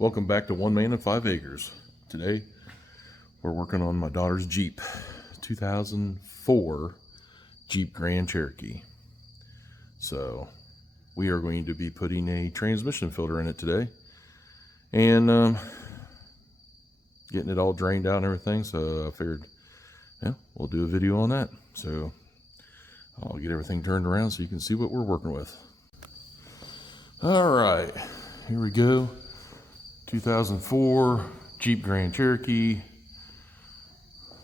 Welcome back to One Man and 5 Acres. Today we're working on my daughter's Jeep, 2004 Jeep Grand Cherokee. So we are going to be putting a transmission filter in it today and getting it all drained out and everything. So I figured, yeah, we'll do a video on that. So I'll get everything turned around so you can see what we're working with. All right, here we go. 2004 Jeep Grand Cherokee.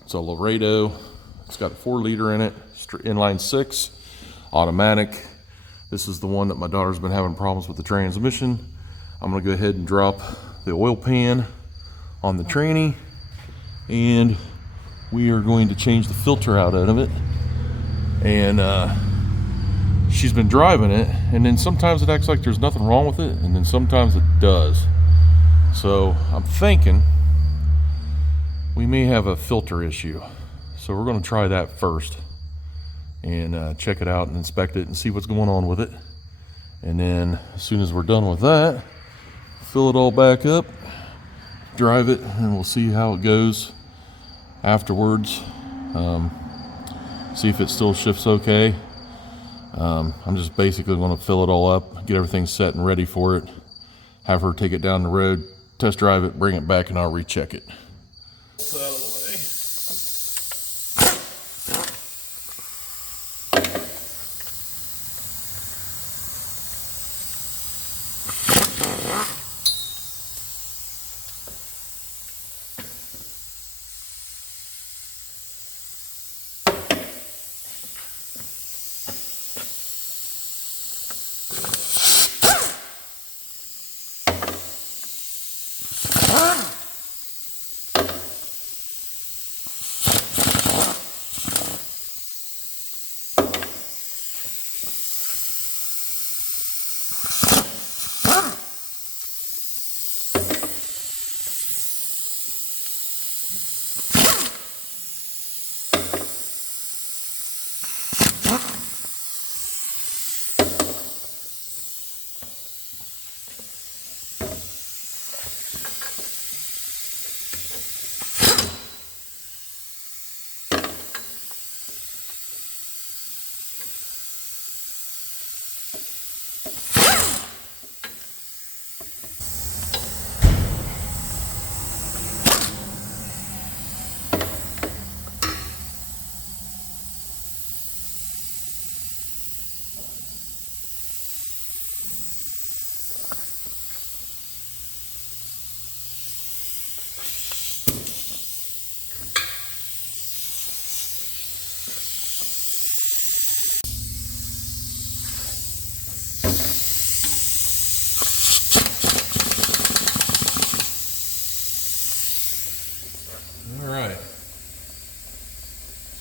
It's a Laredo. It's got a 4-liter in it, inline 6, automatic. This is the one that my daughter's been having problems with the transmission. I'm gonna go ahead and drop the oil pan on the tranny, and we are going to change the filter out of it. And she's been driving it, and then sometimes it acts like there's nothing wrong with it, and then sometimes it does. So I'm thinking we may have a filter issue. So we're going to try that first and check it out and inspect it and see what's going on with it. And then as soon as we're done with that, fill it all back up, drive it, and we'll see how it goes afterwards. See if it still shifts okay. I'm just basically going to fill it all up, get everything set and ready for it, have her take it down the road, test drive it, bring it back, and I'll recheck it. Out of the way.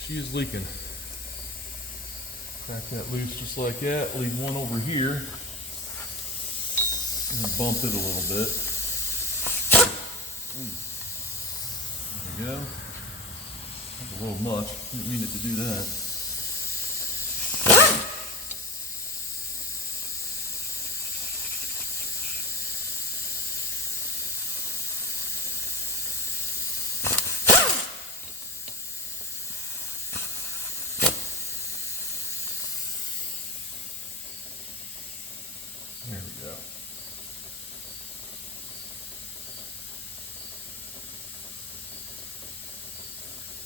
She is leaking. Crack that loose just like that. Leave one over here and bump it a little bit. There we go. That's a little much. Didn't mean it to do that. There we go.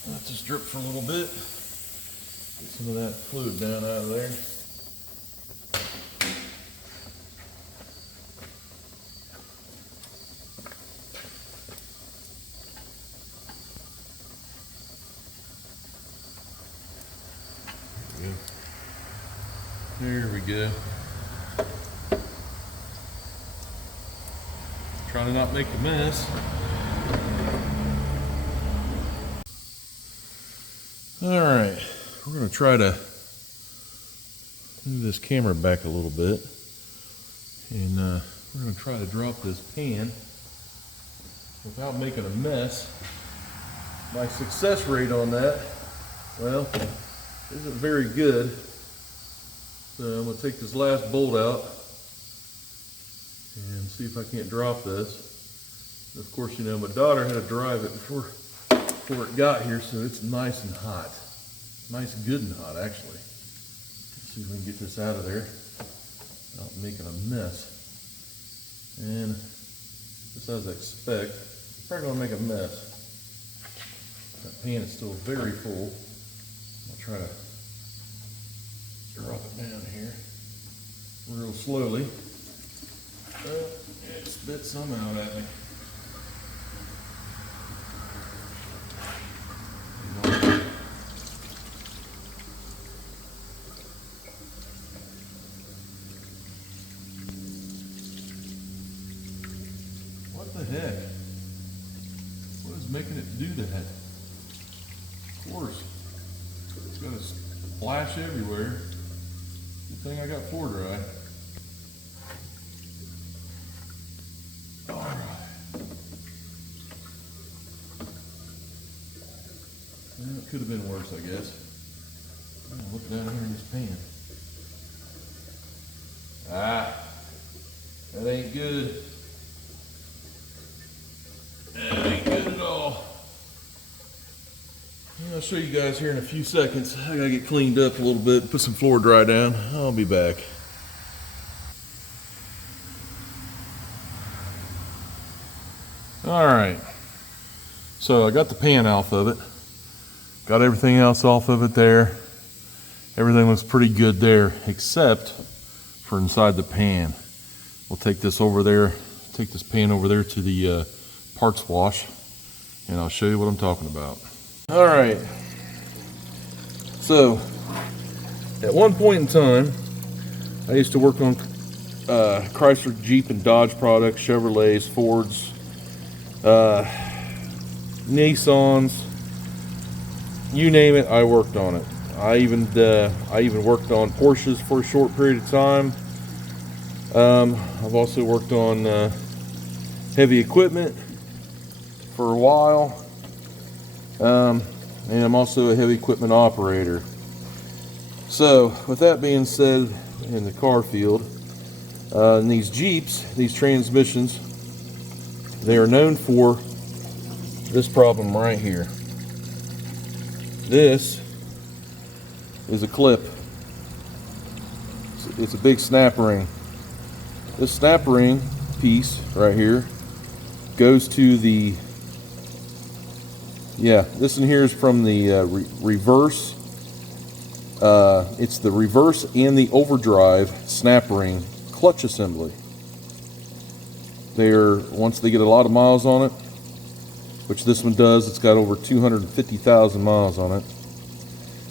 Let this drip for a little bit. Get some of that fluid down out of there. There we go. Try to not make a mess. All right, we're going to try to move this camera back a little bit, and we're going to try to drop this pan without making a mess. My success rate on that, well, isn't very good. So I'm going to take this last bolt out and see if I can't drop this. Of course, you know, my daughter had to drive it before it got here, so it's nice and hot. Nice, good and hot, actually. Let's see if we can get this out of there without making a mess. And just as I expect, it's probably gonna make a mess. That pan is still very full. I'll try to drop it down here real slowly. It spit some out at me. What the heck? What is making it do that? Of course, it's got a splash everywhere. Good thing I got floor dry. Alright. Well, it could have been worse, I guess. I'm gonna look down here in this pan. Ah, that ain't good. That ain't good at all. I'll show you guys here in a few seconds. I gotta get cleaned up a little bit, put some floor dry down. I'll be back. All right, so I got the pan off of it. Got everything else off of it there. Everything looks pretty good there, except for inside the pan. We'll take this over there, take this pan over there to the parts wash, and I'll show you what I'm talking about. All right, so at one point in time, I used to work on Chrysler, Jeep, and Dodge products, Chevrolets, Fords, Nissans, you name it, I worked on it. I even worked on Porsches for a short period of time. I've also worked on heavy equipment for a while. And I'm also a heavy equipment operator. So with that being said, in the car field, in these Jeeps, these transmissions, they are known for this problem right here. This is a clip. It's a big snap ring. This snap ring piece right here goes to the, this in here is from the reverse. It's the reverse and the overdrive snap ring clutch assembly. Once they get a lot of miles on it, which this one does, it's got over 250,000 miles on it,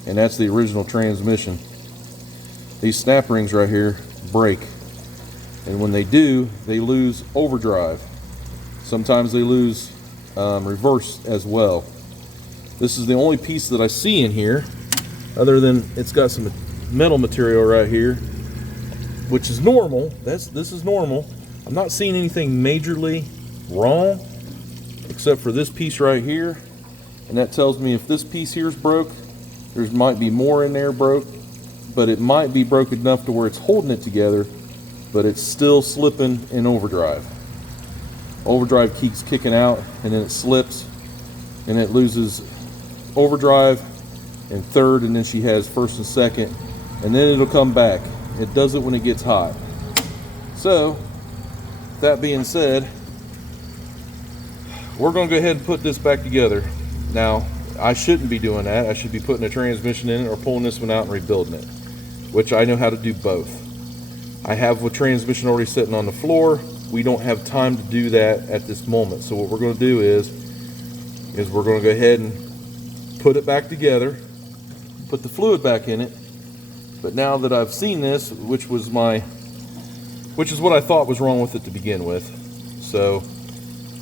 and that's the original transmission. These snap rings right here break, and when they do, they lose overdrive. Sometimes they lose reverse as well. This is the only piece that I see in here, other than it's got some metal material right here, which is normal. This is normal. I'm not seeing anything majorly wrong, except for this piece right here, and that tells me if this piece here is broke, there might be more in there broke, but it might be broke enough to where it's holding it together, but it's still slipping in overdrive. Overdrive keeps kicking out, and then it slips, and it loses overdrive and third, and then she has first and second, and then it'll come back. It does it when it gets hot. So, that being said, we're going to go ahead and put this back together. Now, I shouldn't be doing that. I should be putting a transmission in it or pulling this one out and rebuilding it, which I know how to do both. I have a transmission already sitting on the floor. We don't have time to do that at this moment. So what we're going to do is we're going to go ahead and put it back together, put the fluid back in it. But now that I've seen this, which is what I thought was wrong with it to begin with. So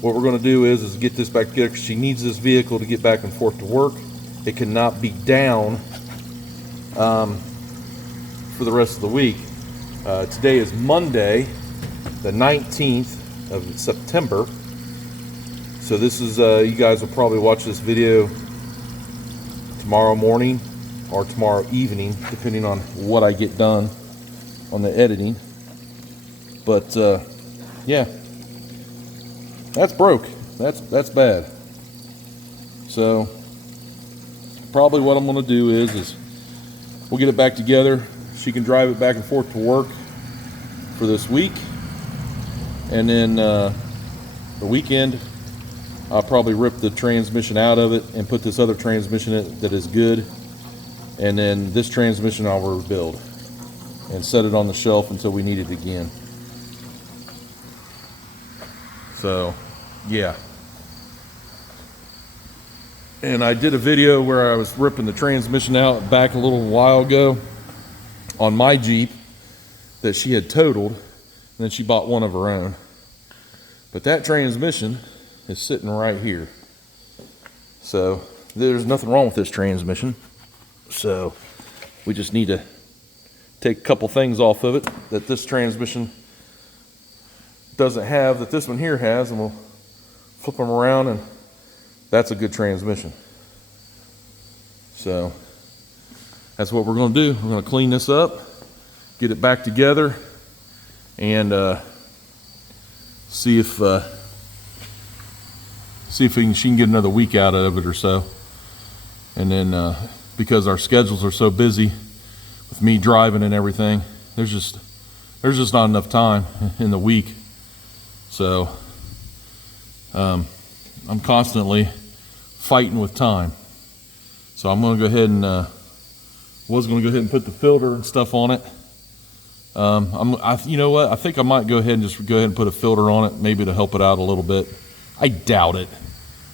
what we're going to do is get this back together, because she needs this vehicle to get back and forth to work. It cannot be down for the rest of the week. Today is Monday, the 19th of September. So this is, you guys will probably watch this video tomorrow morning or tomorrow evening, depending on what I get done on the editing. But yeah, that's broke. That's bad. So probably what I'm going to do is we'll get it back together. She can drive it back and forth to work for this week, and then the weekend I'll probably rip the transmission out of it and put this other transmission in it that is good, and then this transmission I'll rebuild and set it on the shelf until we need it again. So yeah, and I did a video where I was ripping the transmission out back a little while ago on my Jeep that she had totaled, and then she bought one of her own. But that transmission is sitting right here. So there's nothing wrong with this transmission. So we just need to take a couple things off of it that this transmission doesn't have that this one here has, and we'll flip them around, and that's a good transmission. So that's what we're going to do. We're going to clean this up, get it back together, and see if she can get another week out of it or so. And then because our schedules are so busy with me driving and everything, there's just not enough time in the week. So I'm constantly fighting with time. So I'm going to go ahead and was going to go ahead and put the filter and stuff on it. You know what? I think I might go ahead and put a filter on it, maybe to help it out a little bit. I doubt it,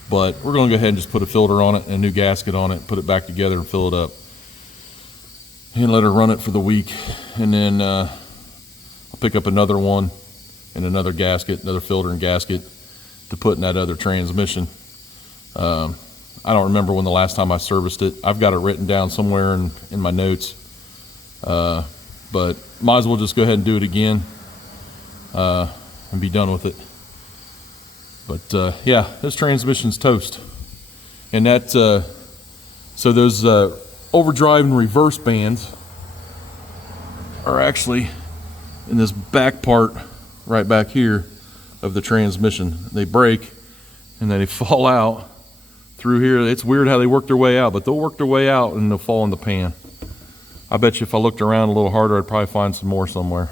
but we're going to go ahead and just put a filter on it and a new gasket on it, put it back together and fill it up, and let her run it for the week. And then I'll pick up another one and another gasket, another filter and gasket to put in that other transmission. I don't remember when the last time I serviced it. I've got it written down somewhere in my notes, but might as well just go ahead and do it again and be done with it. But yeah, this transmission's toast. And that so those overdrive and reverse bands are actually in this back part right back here of the transmission. They break and then they fall out through here. It's weird how they work their way out, but they'll work their way out and they'll fall in the pan. I bet you if I looked around a little harder, I'd probably find some more somewhere.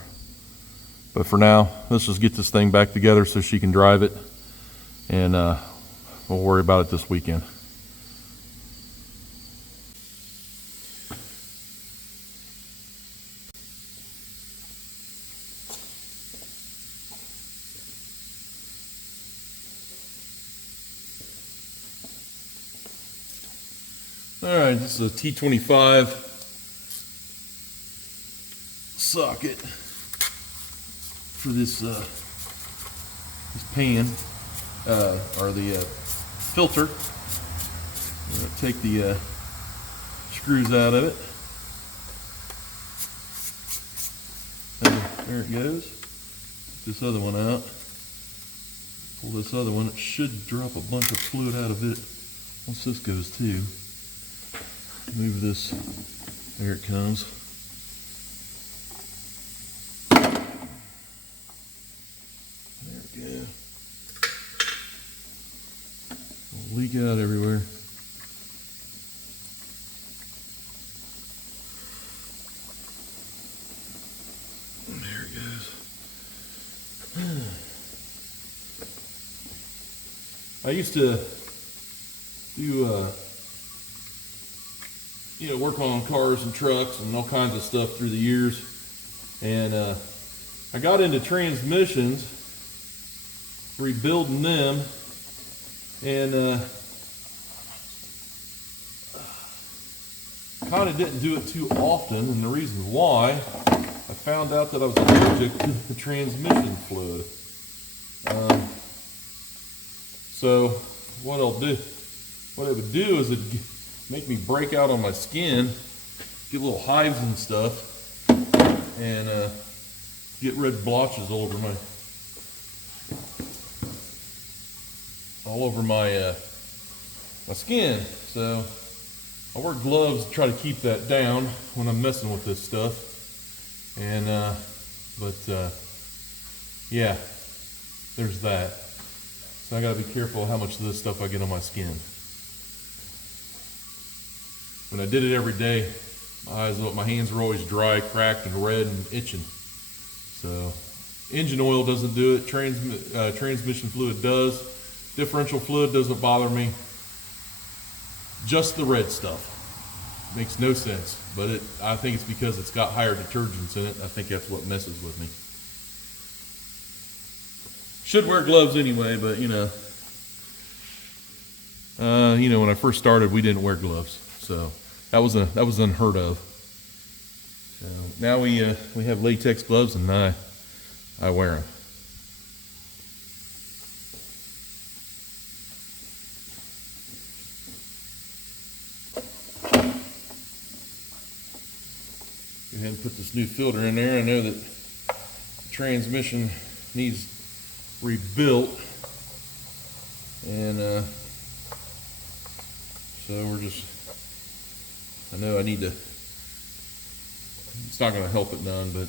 But for now, let's just get this thing back together so she can drive it, and we'll worry about it this weekend. All right, this is a T25 socket for this pan, or the filter. I'm going to take the screws out of it. And there it goes. Get this other one out. Pull this other one. It should drop a bunch of fluid out of it once this goes too. Move this. There it comes. There we go. It'll leak out everywhere. There it goes. I used to do work on cars and trucks and all kinds of stuff through the years, and I got into transmissions, rebuilding them, and kind of didn't do it too often. And the reason why, I found out that I was allergic to the transmission fluid. So what it would do is it'd make me break out on my skin, get little hives and stuff, and get red blotches all over my my skin. So I wear gloves to try to keep that down when I'm messing with this stuff. And yeah, there's that. So I gotta be careful how much of this stuff I get on my skin. When I did it every day, my hands were always dry, cracked, and red and itching. So engine oil doesn't do it. Transmission fluid does. Differential fluid doesn't bother me. Just the red stuff. Makes no sense. But I think it's because it's got higher detergents in it. I think that's what messes with me. Should wear gloves anyway, but you know, when I first started, we didn't wear gloves, so that was unheard of. So now we have latex gloves, and I wear them. Go ahead and put this new filter in there. I know that the transmission needs rebuilt, and so I know I need to, it's not going to help it none, but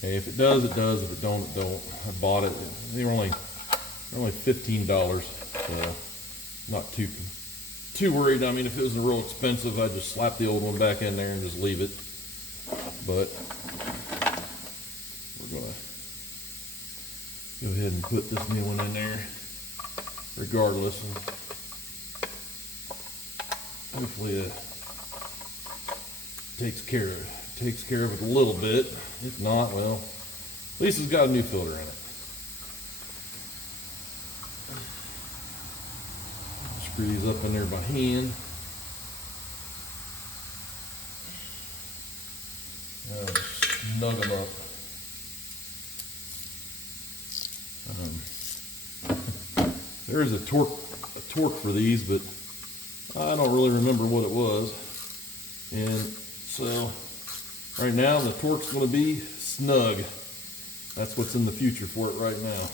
hey, if it does, it does. If it don't, it don't. I bought it. They were only $15, so not too worried. I mean, if it was real expensive, I'd just slap the old one back in there and just leave it. But we're going to go ahead and put this new one in there regardless, and hopefully it takes care of it a little bit. If not, well, at least it's got a new filter in it. Screw these up in there by hand. Snug them up. There is a torque for these, but I don't really remember what it was. And so right now the torque's going to be snug. That's what's in the future for it right now.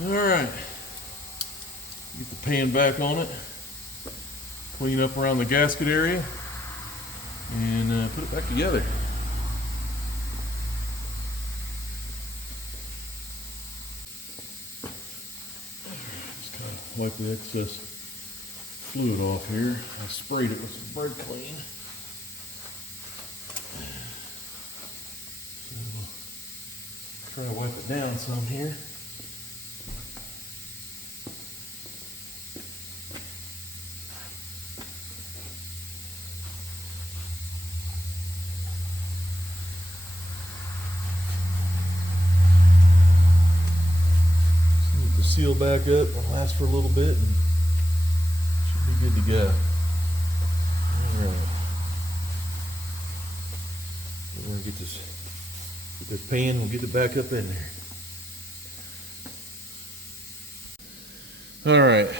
All right, get the pan back on it, clean up around the gasket area, and put it back together. Just kind of wipe the excess fluid off here. I sprayed it with some brake clean. So we'll try to wipe it down some here. Seal back up, it'll last for a little bit, and should be good to go. Alright. We're going to get this pan, we'll get it back up in there. Alright.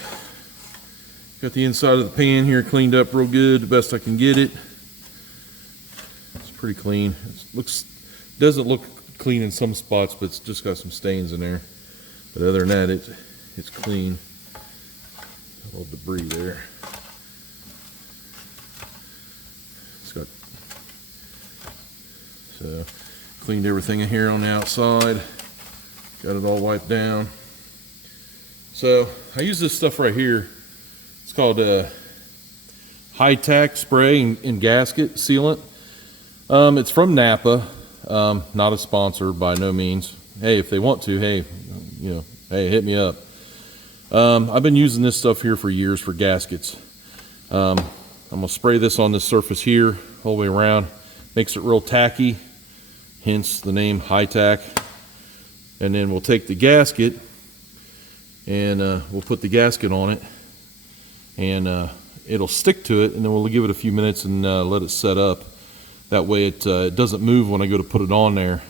Got the inside of the pan here cleaned up real good, the best I can get it. It's pretty clean. Doesn't look clean in some spots, but it's just got some stains in there. But other than that, it's clean. A little debris there. So cleaned everything in here on the outside. Got it all wiped down. So I use this stuff right here. It's called high-tack spray and gasket sealant. It's from Napa. Not a sponsor by no means. Hey, if they want to, hey, hey, hit me up. I've been using this stuff here for years for gaskets. I'm gonna spray this on this surface here all the way around. Makes it real tacky, hence the name high tack. And then we'll take the gasket and we'll put the gasket on it, and it'll stick to it, and then we'll give it a few minutes and let it set up. That way it doesn't move when I go to put it on there.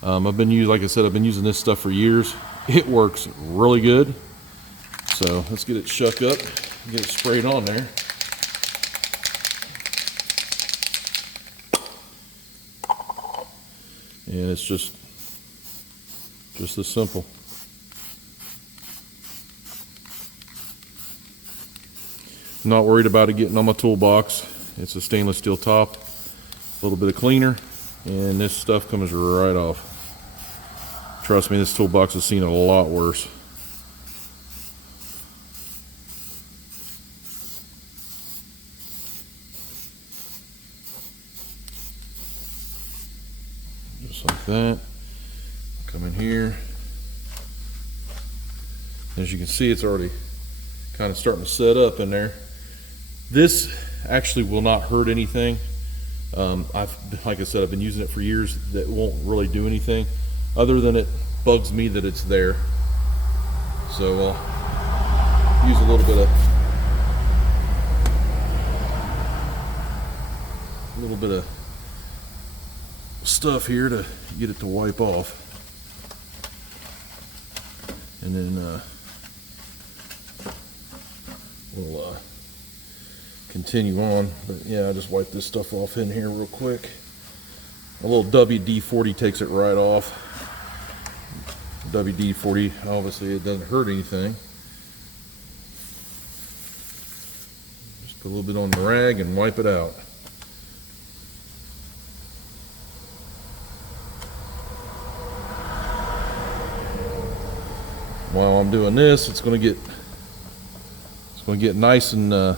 Like I said, I've been using this stuff for years. It works really good. So let's get it shook up and get it sprayed on there. And it's just this simple. I'm not worried about it getting on my toolbox. It's a stainless steel top, a little bit of cleaner, and this stuff comes right off. Trust me, this toolbox has seen a lot worse. Just like that. Come in here. As you can see, it's already kind of starting to set up in there. This actually will not hurt anything. Like I said, I've been using it for years. That won't really do anything other than it bugs me that it's there. So I'll use a little bit of stuff here to get it to wipe off, and then we'll continue on. But yeah, I just wipe this stuff off in here real quick. A little WD-40 takes it right off. WD-40, obviously it doesn't hurt anything. Just put a little bit on the rag and wipe it out. While I'm doing this, it's going to get nice and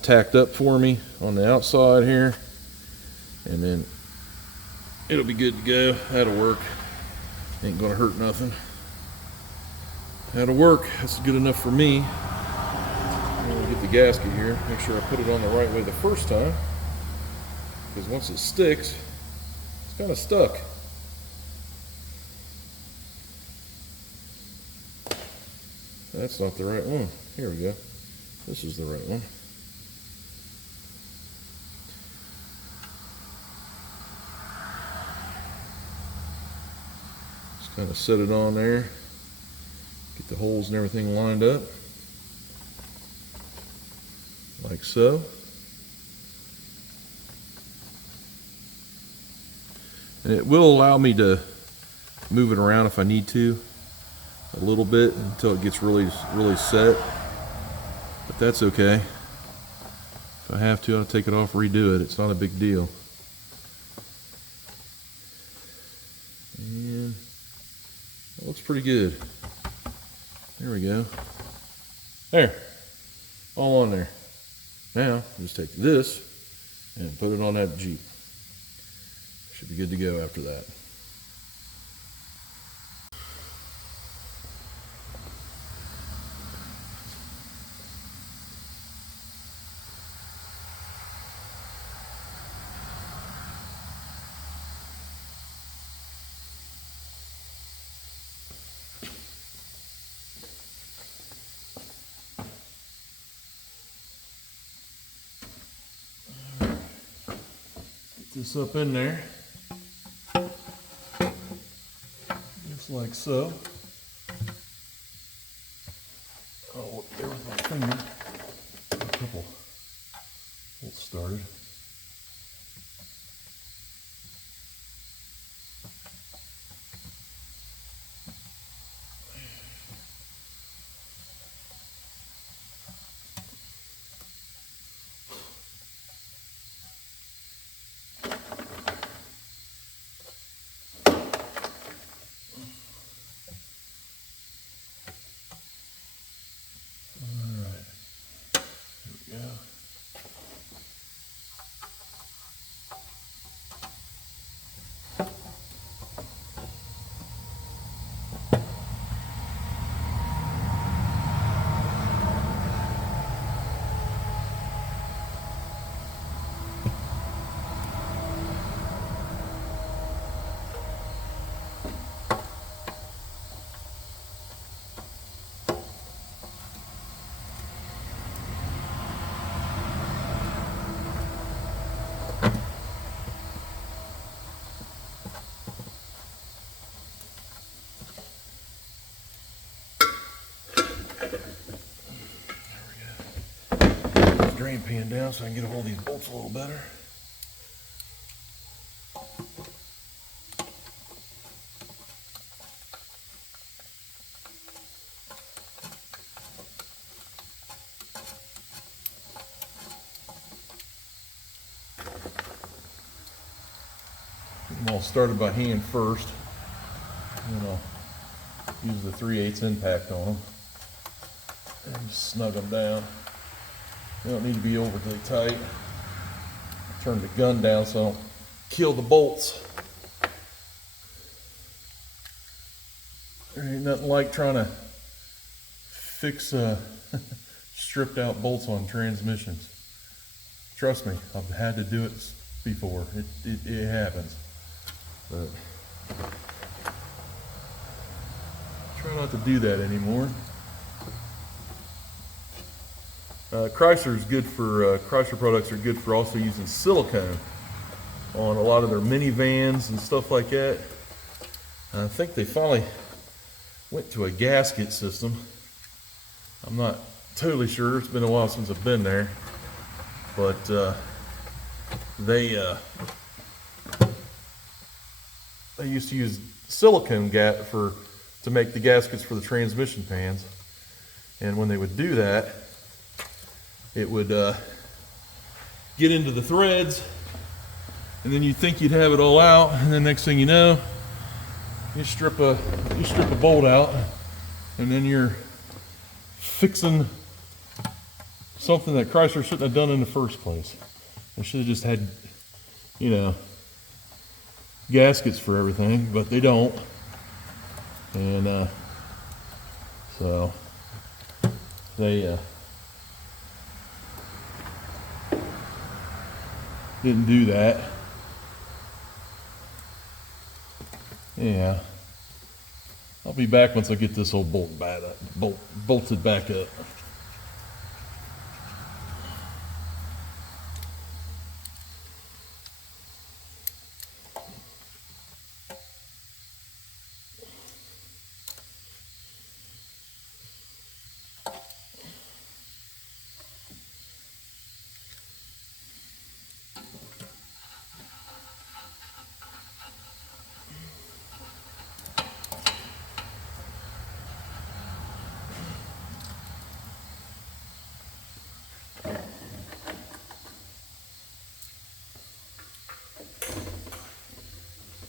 tacked up for me on the outside here, and then it'll be good to go. That'll work. Ain't gonna hurt nothing. That'll work. That's good enough for me. I'm gonna get the gasket here. Make sure I put it on the right way the first time, because once it sticks, it's kind of stuck. That's not the right one. Here we go. This is the right one. Just kind of set it on there. Get the holes and everything lined up. Like so. And it will allow me to move it around if I need to a little bit until it gets really set, but that's okay. If I have to, I'll take it off, redo it. It's not a big deal. And it looks pretty good. There we go. There, all on there. Now just take this and put it on that Jeep. Should be good to go after that. This up in there, just like so. Oh, there with my finger. A couple bolts started. Drain pan down so I can get a hold of these bolts a little better. I'm all started by hand first. And then I'll use the 3/8 impact on them and just snug them down. They don't need to be overly tight. Turn the gun down so I don't kill the bolts. There ain't nothing like trying to fix stripped out bolts on transmissions. Trust me, I've had to do it before. It happens. But try not to do that anymore. Chrysler is good for, Chrysler products are good for also using silicone on a lot of their minivans and stuff like that. I think they finally went to a gasket system. I'm not totally sure. It's been a while since I've been there, but they used to use silicone to make the gaskets for the transmission pans, and when they would do that, it would get into the threads, and then you'd think you'd have it all out, and then next thing you know, you strip a bolt out, and then you're fixing something that Chrysler shouldn't have done in the first place. They should have just had, you know, gaskets for everything, but they don't. And so they didn't do that. Yeah, I'll be back once I get this old bolted back up.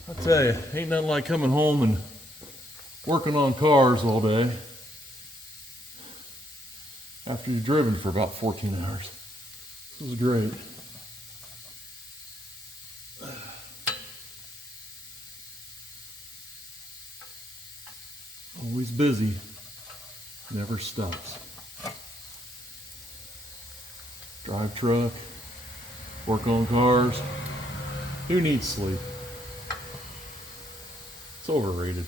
I tell you, ain't nothing like coming home and working on cars all day after you've driven for about 14 hours. This was great. Always busy, never stops. Drive truck, work on cars. Who needs sleep? It's overrated.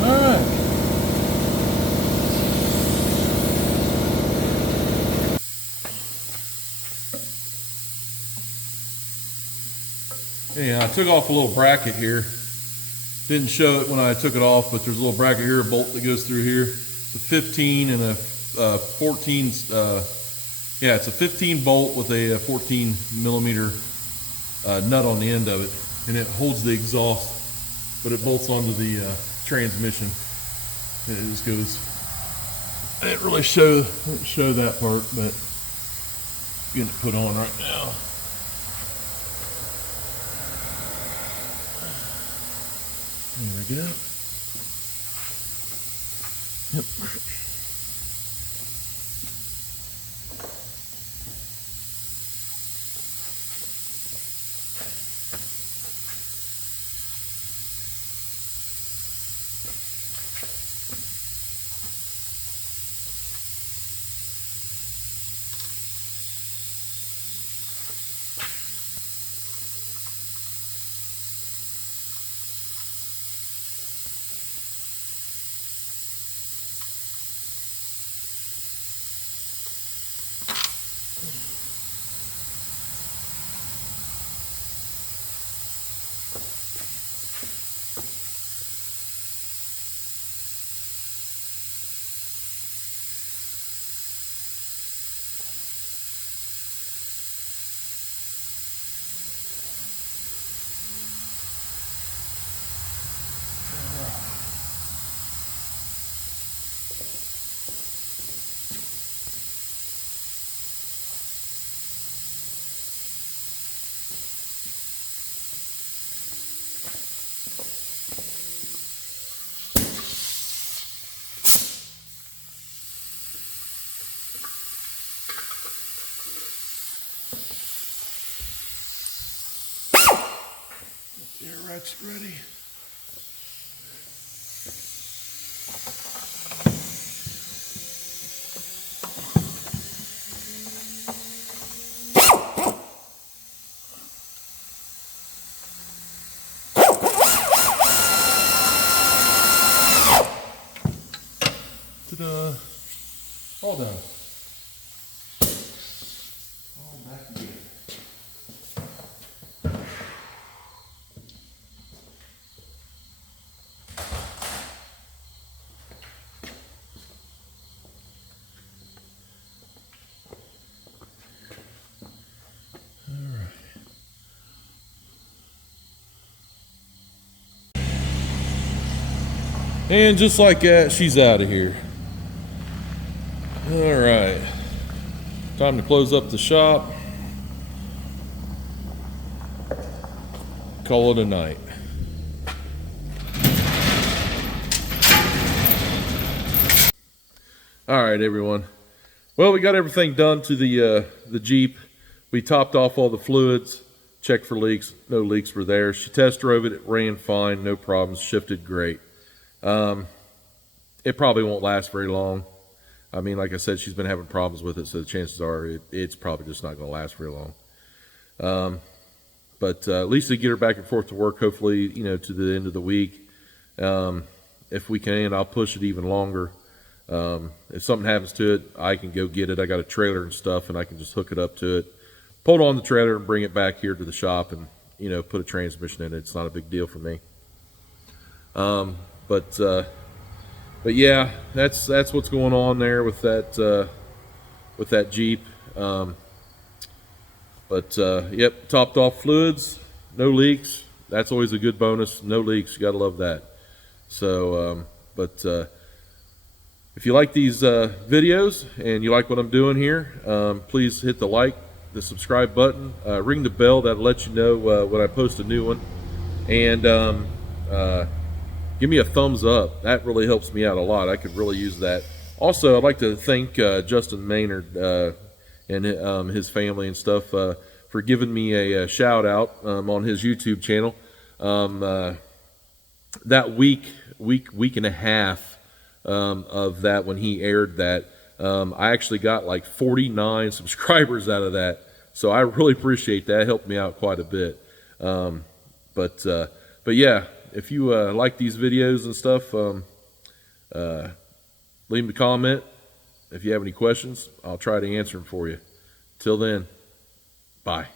All right. Yeah, I took off a little bracket here. Didn't show it when I took it off, but there's a little bracket here, a bolt that goes through here. It's a 15 and a 14. Yeah, it's a 15 bolt with a 14 millimeter nut on the end of it, and it holds the exhaust, but it bolts onto the transmission. And it just goes. I didn't really show that part, but getting it put on right now. There we go. Yep. Air rat's ready. Ta-da! All done. All back again. And just like that, she's out of here. All right. Time to close up the shop. Call it a night. All right, everyone. Well, we got everything done to the Jeep. We topped off all the fluids, checked for leaks. No leaks were there. She test drove it. It ran fine. No problems. Shifted great. It probably won't last very long. I mean, like I said, she's been having problems with it, so the chances are it's probably just not going to last very long. But at least to get her back and forth to work, hopefully, you know, to the end of the week. If we can, I'll push it even longer. If something happens to it, I can go get it. I got a trailer and stuff, and I can just hook it up to it, pull it on the trailer, and bring it back here to the shop, and you know, put a transmission in it. It's not a big deal for me. But yeah, that's what's going on there with that Jeep. Yep, topped off fluids, no leaks. That's always a good bonus. No leaks, you gotta love that. So, if you like these videos and you like what I'm doing here, please hit the like, the subscribe button, ring the bell. That'll let you know when I post a new one, and give me a thumbs up. That really helps me out a lot. I could really use that. Also, I'd like to thank Justin Maynard and his family and stuff for giving me a shout out on his YouTube channel. That week and a half of that, when he aired that, I actually got like 49 subscribers out of that. So I really appreciate that. It helped me out quite a bit. But yeah, if you like these videos and stuff, leave me a comment. If you have any questions, I'll try to answer them for you. Till then, bye.